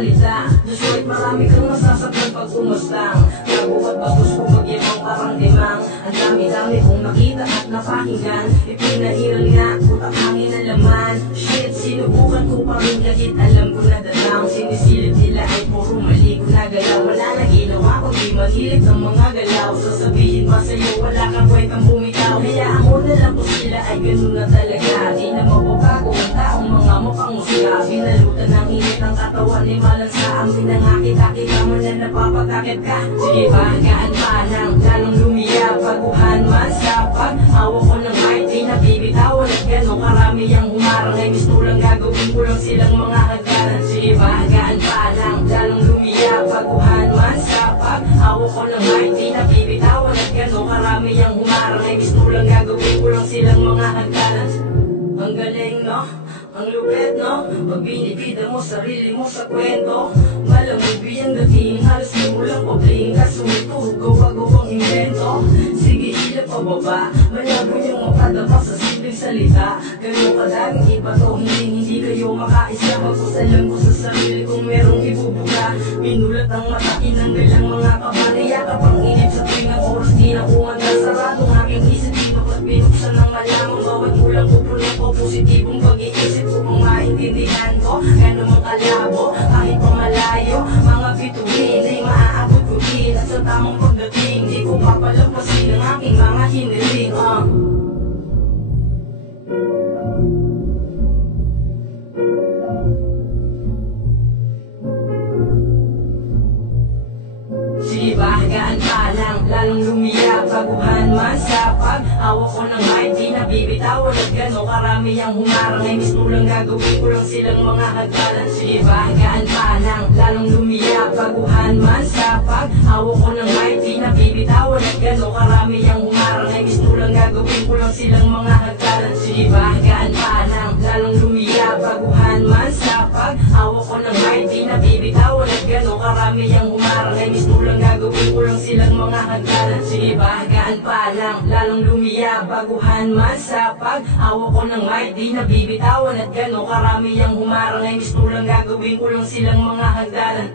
salita. Just wait, marami kang masasaktan pag umustang. Nabuhat bastos ko mag-ibang parang dimang. Ang dami-dami kong nakita at napakinggan. Ipinahiran nga, utak hangin ang laman. Shit, sinubukan ko pa rin kahit alam ko na datang. Sinisilip nila ay puro mali ko na galaw. Wala na ginawa kung di mahilig ng mga galaw. Sasabihin pa sa'yo, wala kang kwentang bumitaw. Hayaan mo na lang kung sila ay ganun na talaga. Di na mababago ang taong mga mukhang musga. Binalutan ng init ang katawan ni malansa. Ang pinangakit-akit mo na napapagkakit ka. Sige ba, gaan pa nang lalong lumiya. Baguhan man sa pag-awa ko ng mic. Di na bibitawan at gano'ng karami ang humarang. Ay gusto lang gagawin ko lang silang mga hagdanan. Sige ba, gaan pa nang lalong lumiya. Baguhan man sa pag-awa ko ng mic. Di na bibitawan at gano'ng karami ang humarang. Ay gusto lang gagawin ko lang silang mga hagdanan. Ang galing, no? Ang lupet, no? Pag binibida mo sarili mo sa kwento, malamig biyang dating. Halos di mo lang pabling. Kaso may puro gawa-gawang invento. Sige, hilap pababa. Malabo niyong makadapa sa simpleng salita. Ganun kadaming iba to, hindi kayo makaisa. Magpusalan ko sa sarili kung merong ibubuga. Minulat ang mata, inanggal ang mga kabanaya. Kapang inip sa tuwing ang oras, di na kumanda. Saradong aking isip, dito at binuksan ng malamang. Bawat kulang ko puno ko, positibong pag-iisip ko kung maintindihan ko. Gano'n mang kalabo, kahit pa malayo. Mga bituin ay maaabot ko din. At sa tamang pagdating, di ko papalampasin ang aking mga hiniling. Sige ba, gaan pa lang, lalong lumiya. Baguhan man sa pag-awa ko ng mic. Di na bibitawan at gano'ng karami ang humarang. Ay gusto lang gagawin ko lang silang mga hagdanan. Sige ba, gaan pa lang, lalong lumiya. Baguhan man sa pag-awa ko ng mic. Di na bibitawan at gano'ng karami ang humarang. Ay gusto lang gagawin ko lang silang mga hagdanan. Sige ba, gaan pa lang, lalong lumiya. Baguhan man sa pag-awa ko ng mic. Di na bibitawan at gano'ng karami ang humarang. Ay gusto lang gagawin ko lang silang mga hagdanan. Sige ba, gaan pa lang, lalong lumiya. Baguhan man sa pag-awa ko ng mic. Di na bibitawan at gano'ng karami ang humarang. Ay gusto lang gagawin ko lang silang mga hagdanan.